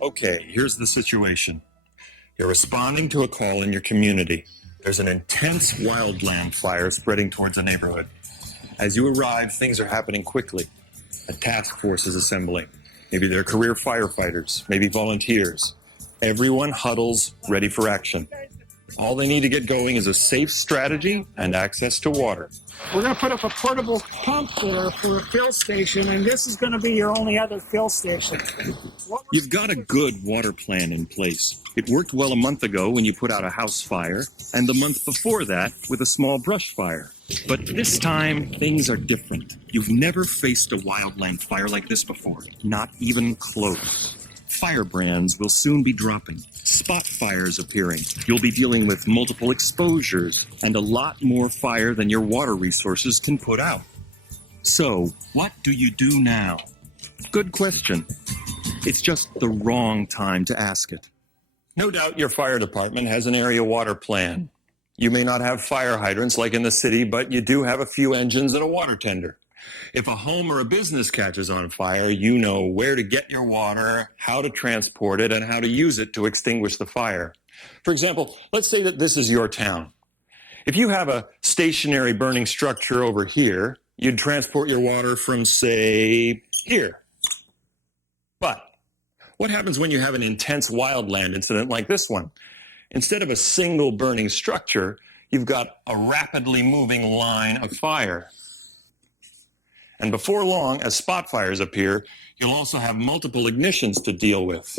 Okay, here's the situation. You're responding to a call in your community. There's an intense wildland fire spreading towards a neighborhood. As you arrive, things are happening quickly. A task force is assembling. Maybe they're career firefighters, maybe volunteers. Everyone huddles, ready for action. All they need to get going is a safe strategy and access to water. We're going to put up a portable pump there for a fill station, and this is going to be your only other fill station. You've got a good water plan in place. It worked well a month ago when you put out a house fire, and the month before that with a small brush fire. But this time, things are different. You've never faced a wildland fire like this before, not even close. Firebrands will soon be dropping, spot fires appearing. You'll be dealing with multiple exposures and a lot more fire than your water resources can put out. So, what do you do now? Good question. It's just the wrong time to ask it. No doubt your fire department has an area water plan. You may not have fire hydrants like in the city, but you do have a few engines and a water tender. If a home or a business catches on fire, you know where to get your water, how to transport it, and how to use it to extinguish the fire. For example, let's say that this is your town. If you have a stationary burning structure over here, you'd transport your water from, say, here. But what happens when you have an intense wildland incident like this one? Instead of a single burning structure, you've got a rapidly moving line of fire. And before long, as spot fires appear, you'll also have multiple ignitions to deal with.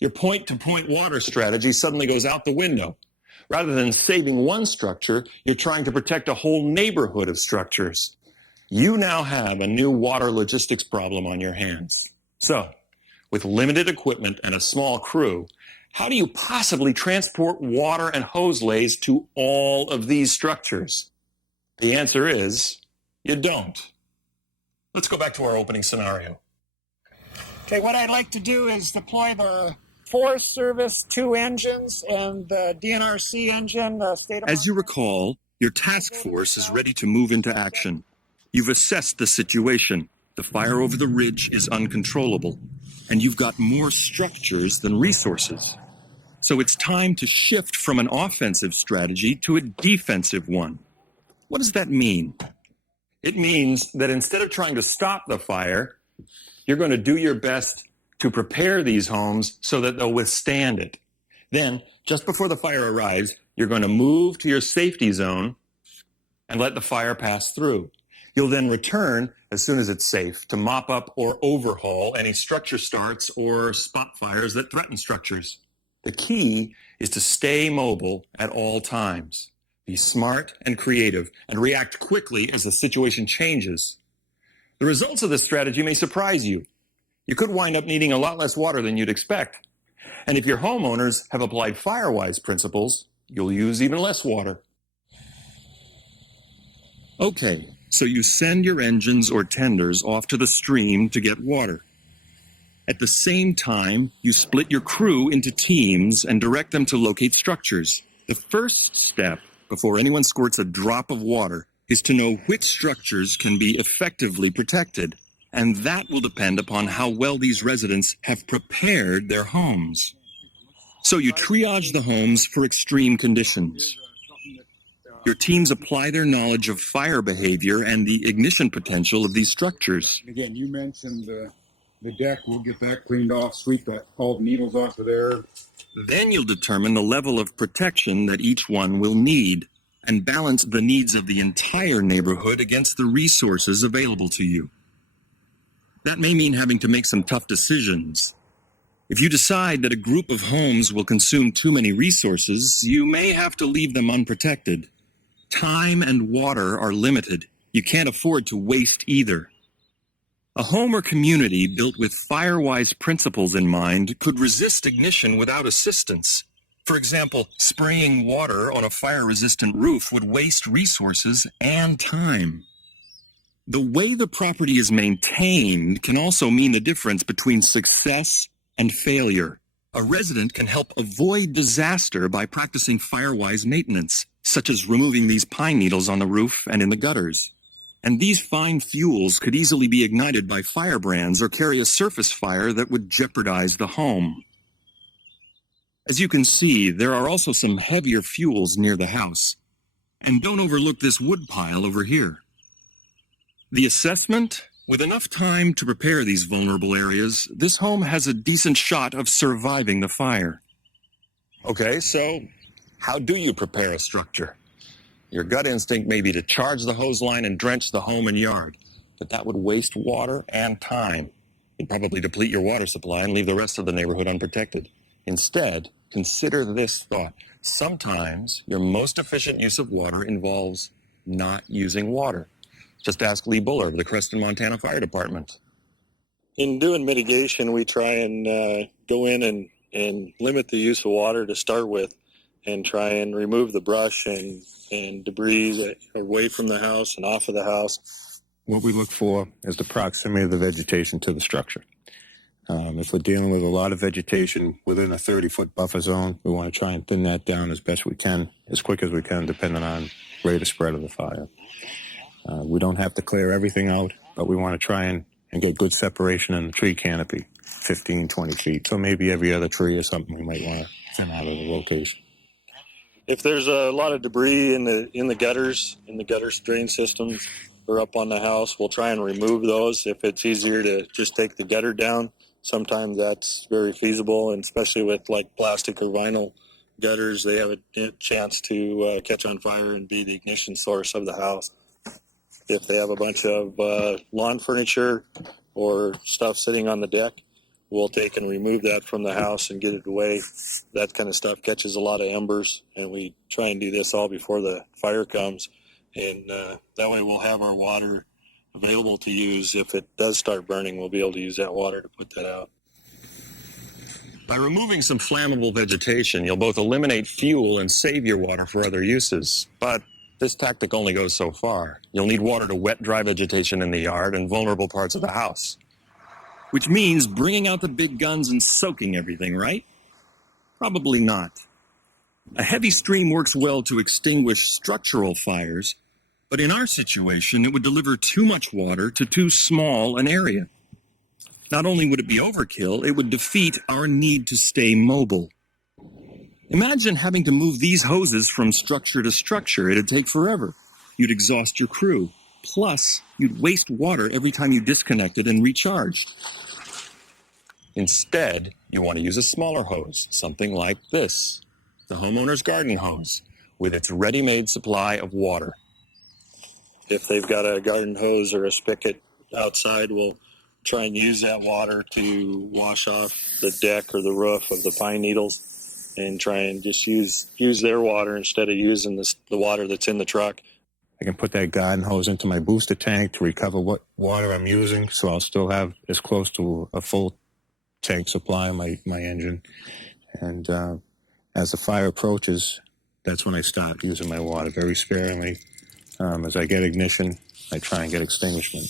Your point-to-point water strategy suddenly goes out the window. Rather than saving one structure, you're trying to protect a whole neighborhood of structures. You now have a new water logistics problem on your hands. So, with limited equipment and a small crew, how do you possibly transport water and hose lays to all of these structures? The answer is, you don't. Let's go back to our opening scenario. Okay, what I'd like to do is deploy the Forest Service 2 engines and the DNRC engine, the state of... As you recall, your task force is ready to move into action. You've assessed the situation. The fire over the ridge is uncontrollable, and you've got more structures than resources. So it's time to shift from an offensive strategy to a defensive one. What does that mean? It means that instead of trying to stop the fire, you're going to do your best to prepare these homes so that they'll withstand it. Then, just before the fire arrives, you're going to move to your safety zone and let the fire pass through. You'll then return as soon as it's safe to mop up or overhaul any structure starts or spot fires that threaten structures. The key is to stay mobile at all times. Be smart and creative, and react quickly as the situation changes. The results of this strategy may surprise you. You could wind up needing a lot less water than you'd expect. And if your homeowners have applied Firewise principles, you'll use even less water. Okay, so you send your engines or tenders off to the stream to get water. At the same time, you split your crew into teams and direct them to locate structures. The first step before anyone squirts a drop of water is to know which structures can be effectively protected, and that will depend upon how well these residents have prepared their homes. So you triage the homes for extreme conditions. Your teams apply their knowledge of fire behavior and the ignition potential of these structures. Again, you mentioned the deck. We'll get that cleaned off, sweep all the needles off of there. Then you'll determine the level of protection that each one will need and balance the needs of the entire neighborhood against the resources available to you. That may mean having to make some tough decisions. If you decide that a group of homes will consume too many resources, you may have to leave them unprotected. Time and water are limited. You can't afford to waste either. A home or community built with Firewise principles in mind could resist ignition without assistance. For example, spraying water on a fire-resistant roof would waste resources and time. The way the property is maintained can also mean the difference between success and failure. A resident can help avoid disaster by practicing Firewise maintenance, such as removing these pine needles on the roof and in the gutters. And these fine fuels could easily be ignited by firebrands or carry a surface fire that would jeopardize the home. As you can see, there are also some heavier fuels near the house. And don't overlook this wood pile over here. The assessment: with enough time to prepare these vulnerable areas, this home has a decent shot of surviving the fire. Okay, so how do you prepare a structure? Your gut instinct may be to charge the hose line and drench the home and yard, but that would waste water and time. You'd probably deplete your water supply and leave the rest of the neighborhood unprotected. Instead, consider this thought. Sometimes your most efficient use of water involves not using water. Just ask Lee Buller of the Creston, Montana Fire Department. In doing mitigation, we try and go in and limit the use of water to start with, and try and remove the brush and debris away from the house and off of the house. What we look for is the proximity of the vegetation to the structure. If we're dealing with a lot of vegetation within a 30-foot buffer zone, we want to try and thin that down as best we can, as quick as we can, depending on rate of spread of the fire. We don't have to clear everything out, but we want to try and get good separation in the tree canopy, 15, 20 feet. So maybe every other tree or something we might want to thin out of the location. If there's a lot of debris in the gutters, in the gutter drain systems, or up on the house, we'll try and remove those. If it's easier to just take the gutter down, sometimes that's very feasible, and especially with like plastic or vinyl gutters, they have a chance to catch on fire and be the ignition source of the house. If they have a bunch of lawn furniture or stuff sitting on the deck, we'll take and remove that from the house and get it away. That kind of stuff catches a lot of embers, and we try and do this all before the fire comes. And that way we'll have our water available to use. If it does start burning, we'll be able to use that water to put that out. By removing some flammable vegetation, you'll both eliminate fuel and save your water for other uses. But this tactic only goes so far. You'll need water to wet dry vegetation in the yard and vulnerable parts of the house. Which means bringing out the big guns and soaking everything, right? Probably not. A heavy stream works well to extinguish structural fires, but in our situation, it would deliver too much water to too small an area. Not only would it be overkill, it would defeat our need to stay mobile. Imagine having to move these hoses from structure to structure. It'd take forever. You'd exhaust your crew. Plus, you'd waste water every time you disconnected and recharged. Instead, you want to use a smaller hose, something like this, the homeowner's garden hose, with its ready-made supply of water. If they've got a garden hose or a spigot outside, we'll try and use that water to wash off the deck or the roof of the pine needles, and try and just use their water instead of using the water that's in the truck. I can put that garden hose into my booster tank to recover what water I'm using, so I'll still have as close to a full tank supply of my engine. And as the fire approaches, that's when I start using my water very sparingly. As I get ignition, I try and get extinguishment.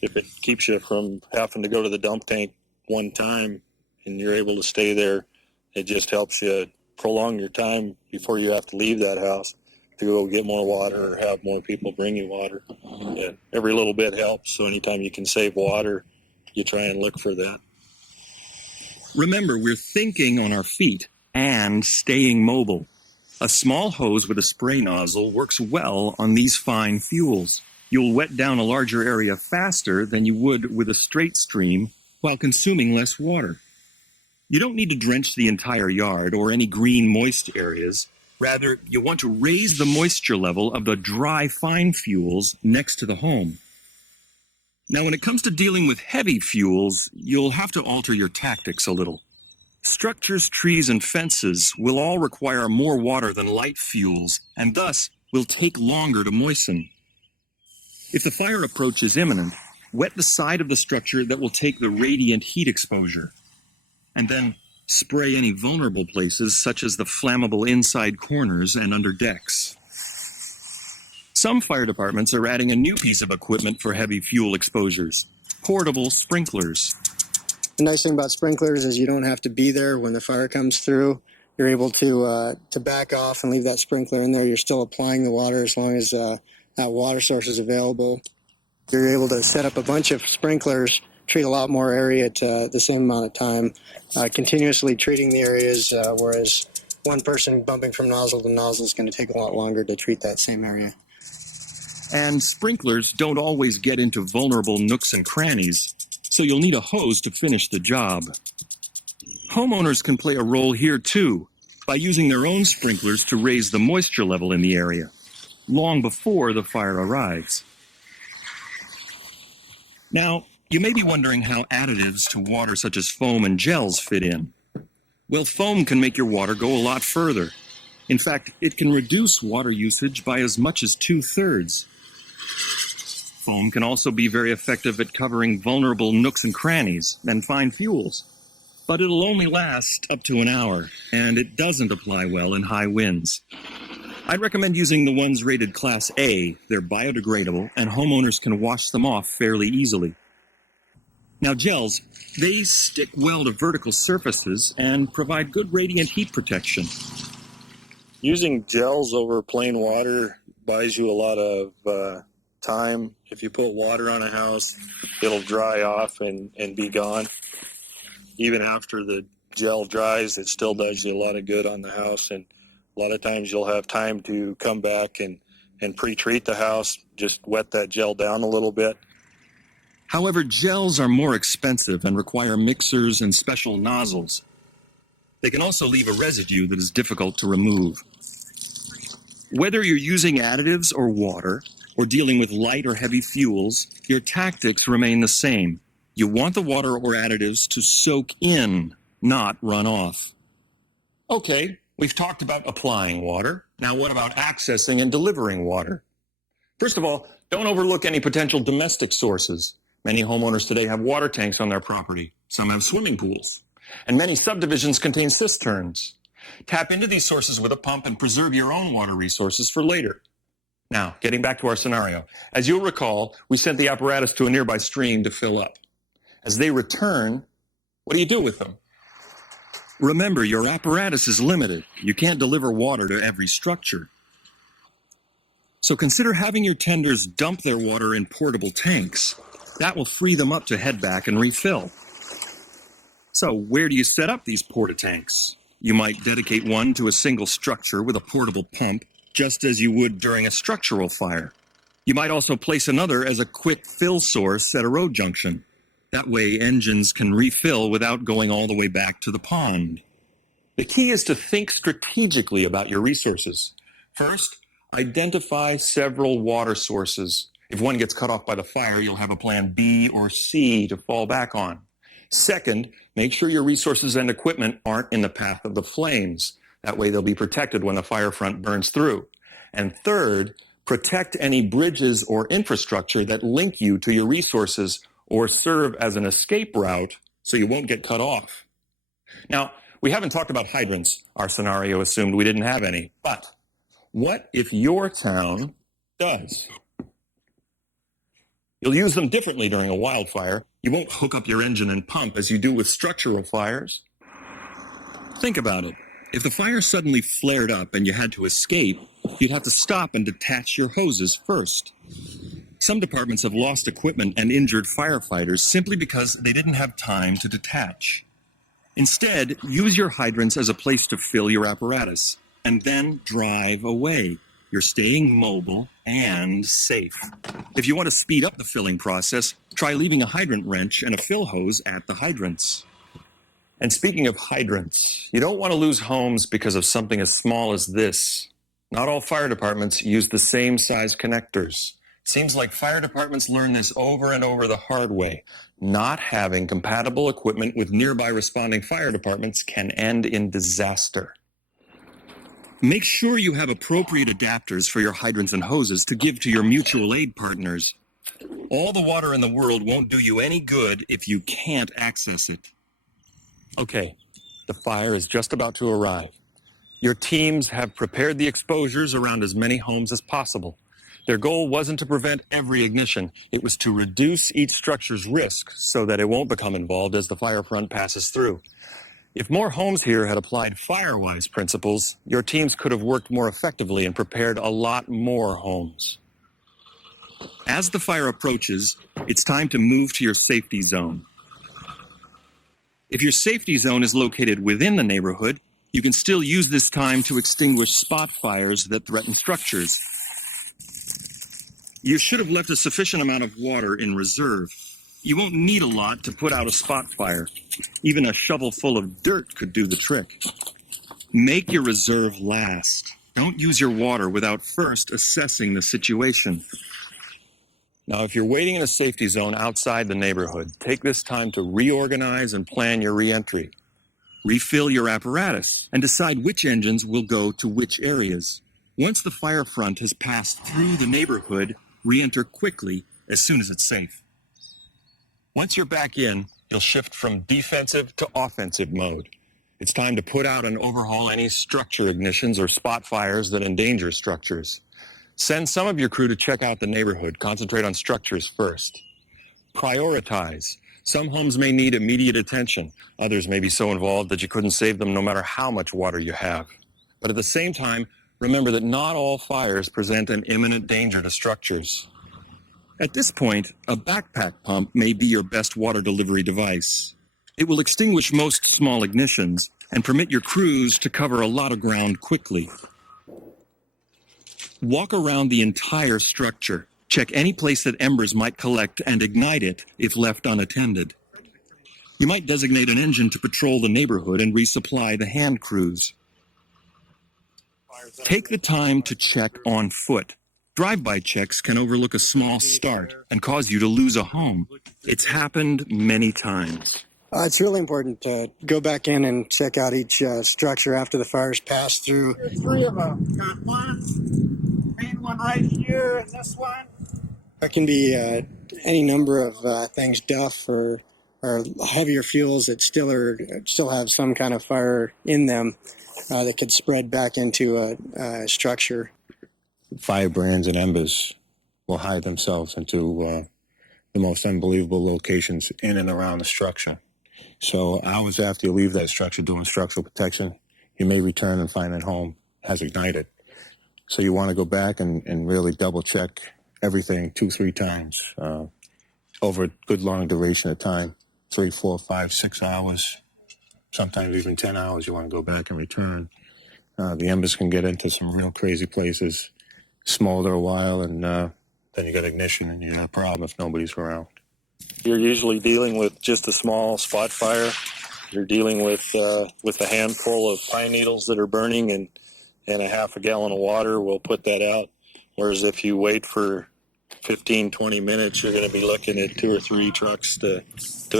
If it keeps you from having to go to the dump tank one time and you're able to stay there, it just helps you prolong your time before you have to leave that house to go get more water or have more people bring you water. And every little bit helps, so anytime you can save water, you try and look for that. Remember, we're thinking on our feet and staying mobile. A small hose with a spray nozzle works well on these fine fuels. You'll wet down a larger area faster than you would with a straight stream while consuming less water. You don't need to drench the entire yard or any green moist areas. Rather, you want to raise the moisture level of the dry fine fuels next to the home. Now, when it comes to dealing with heavy fuels, you'll have to alter your tactics a little. Structures, trees, and fences will all require more water than light fuels, and thus will take longer to moisten. If the fire approach is imminent, wet the side of the structure that will take the radiant heat exposure, and then spray any vulnerable places, such as the flammable inside corners and under decks. Some fire departments are adding a new piece of equipment for heavy fuel exposures: portable sprinklers. The nice thing about sprinklers is you don't have to be there when the fire comes through. You're able to back off and leave that sprinkler in there. You're still applying the water as long as the water sources available. You're able to set up a bunch of sprinklers, treat a lot more area at the same amount of time, continuously treating the areas, whereas one person bumping from nozzle to nozzle is going to take a lot longer to treat that same area. And sprinklers don't always get into vulnerable nooks and crannies, so you'll need a hose to finish the job. Homeowners can play a role here too, by using their own sprinklers to raise the moisture level in the area, long before the fire arrives. Now, you may be wondering how additives to water such as foam and gels fit in. Well, foam can make your water go a lot further. In fact, it can reduce water usage by as much as 2/3. Foam can also be very effective at covering vulnerable nooks and crannies and fine fuels, but it'll only last up to an hour, and it doesn't apply well in high winds. I'd recommend using the ones rated Class A. They're biodegradable, and homeowners can wash them off fairly easily. Now, gels, they stick well to vertical surfaces and provide good radiant heat protection. Using gels over plain water buys you a lot of time. If you put water on a house, it'll dry off and be gone. Even after the gel dries, it still does you a lot of good on the house, and a lot of times you'll have time to come back and pre-treat the house, just wet that gel down a little bit. However, gels are more expensive and require mixers and special nozzles. They can also leave a residue that is difficult to remove. Whether you're using additives or water, or dealing with light or heavy fuels, your tactics remain the same. You want the water or additives to soak in, not run off. Okay, we've talked about applying water. Now what about accessing and delivering water? First of all, don't overlook any potential domestic sources. Many homeowners today have water tanks on their property. Some have swimming pools. And many subdivisions contain cisterns. Tap into these sources with a pump and preserve your own water resources for later. Now, getting back to our scenario. As you'll recall, we sent the apparatus to a nearby stream to fill up. As they return, what do you do with them? Remember, your apparatus is limited. You can't deliver water to every structure. So consider having your tenders dump their water in portable tanks. That will free them up to head back and refill. So where do you set up these porta-tanks? You might dedicate one to a single structure with a portable pump, just as you would during a structural fire. You might also place another as a quick fill source at a road junction. That way engines can refill without going all the way back to the pond. The key is to think strategically about your resources. First, identify several water sources. If one gets cut off by the fire, you'll have a plan B or C to fall back on. Second, make sure your resources and equipment aren't in the path of the flames. That way they'll be protected when the fire front burns through. And third, protect any bridges or infrastructure that link you to your resources or serve as an escape route so you won't get cut off. Now, we haven't talked about hydrants. Our scenario assumed we didn't have any. But what if your town does? You'll use them differently during a wildfire. You won't hook up your engine and pump as you do with structural fires. Think about it. If the fire suddenly flared up and you had to escape, you'd have to stop and detach your hoses first. Some departments have lost equipment and injured firefighters simply because they didn't have time to detach. Instead, use your hydrants as a place to fill your apparatus, and then drive away. You're staying mobile and safe. If you want to speed up the filling process, try leaving a hydrant wrench and a fill hose at the hydrants. And speaking of hydrants, you don't want to lose homes because of something as small as this. Not all fire departments use the same size connectors. Seems like fire departments learn this over and over the hard way. Not having compatible equipment with nearby responding fire departments can end in disaster. Make sure you have appropriate adapters for your hydrants and hoses to give to your mutual aid partners. All the water in the world won't do you any good if you can't access it. Okay, the fire is just about to arrive. Your teams have prepared the exposures around as many homes as possible. Their goal wasn't to prevent every ignition. It was to reduce each structure's risk so that it won't become involved as the fire front passes through. If more homes here had applied Firewise principles, your teams could have worked more effectively and prepared a lot more homes. As the fire approaches, it's time to move to your safety zone. If your safety zone is located within the neighborhood, you can still use this time to extinguish spot fires that threaten structures. You should have left a sufficient amount of water in reserve. You won't need a lot to put out a spot fire. Even a shovel full of dirt could do the trick. Make your reserve last. Don't use your water without first assessing the situation. Now, if you're waiting in a safety zone outside the neighborhood, take this time to reorganize and plan your reentry. Refill your apparatus and decide which engines will go to which areas. Once the fire front has passed through the neighborhood, reenter quickly as soon as it's safe. Once you're back in, you'll shift from defensive to offensive mode. It's time to put out and overhaul any structure ignitions or spot fires that endanger structures. Send some of your crew to check out the neighborhood. Concentrate on structures first. Prioritize. Some homes may need immediate attention. Others may be so involved that you couldn't save them no matter how much water you have. But at the same time, remember that not all fires present an imminent danger to structures. At this point, a backpack pump may be your best water delivery device. It will extinguish most small ignitions and permit your crews to cover a lot of ground quickly. Walk around the entire structure. Check any place that embers might collect and ignite it if left unattended. You might designate an engine to patrol the neighborhood and resupply the hand crews. Take the time to check on foot. Drive-by checks can overlook a small start and cause you to lose a home. It's happened many times. It's really important to go back in and check out each structure after the fire's passed through. There are three of them. Got one, main one right here, and this one. There can be any number of things, duff or heavier fuels that still have some kind of fire in them that could spread back into a structure. Firebrands and embers will hide themselves into the most unbelievable locations in and around the structure. So hours after you leave that structure doing structural protection, you may return and find that home has ignited. So you want to go back and really double check everything 2-3 times over a good long duration of time, 3, 4, 5, 6 hours, sometimes even 10 hours. You want to go back and return. The embers can get into some real crazy places, smolder a while, and then you got ignition and you got a problem if nobody's around. You're usually dealing with just a small spot fire. You're dealing with a handful of pine needles that are burning and a half a gallon of water will put that out. Whereas if you wait for 15, 20 minutes, you're going to be looking at 2 or 3 trucks to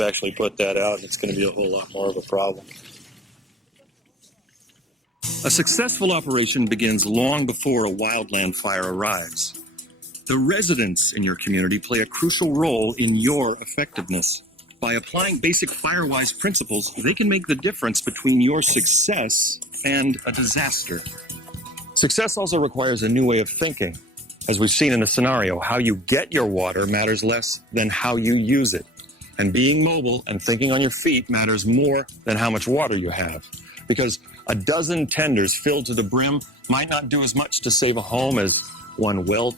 actually put that out. It's going to be a whole lot more of a problem. A successful operation begins long before a wildland fire arrives. The residents in your community play a crucial role in your effectiveness. By applying basic Firewise principles, they can make the difference between your success and a disaster. Success also requires a new way of thinking. As we've seen in the scenario, how you get your water matters less than how you use it. And being mobile and thinking on your feet matters more than how much water you have. Because a dozen tenders filled to the brim might not do as much to save a home as one well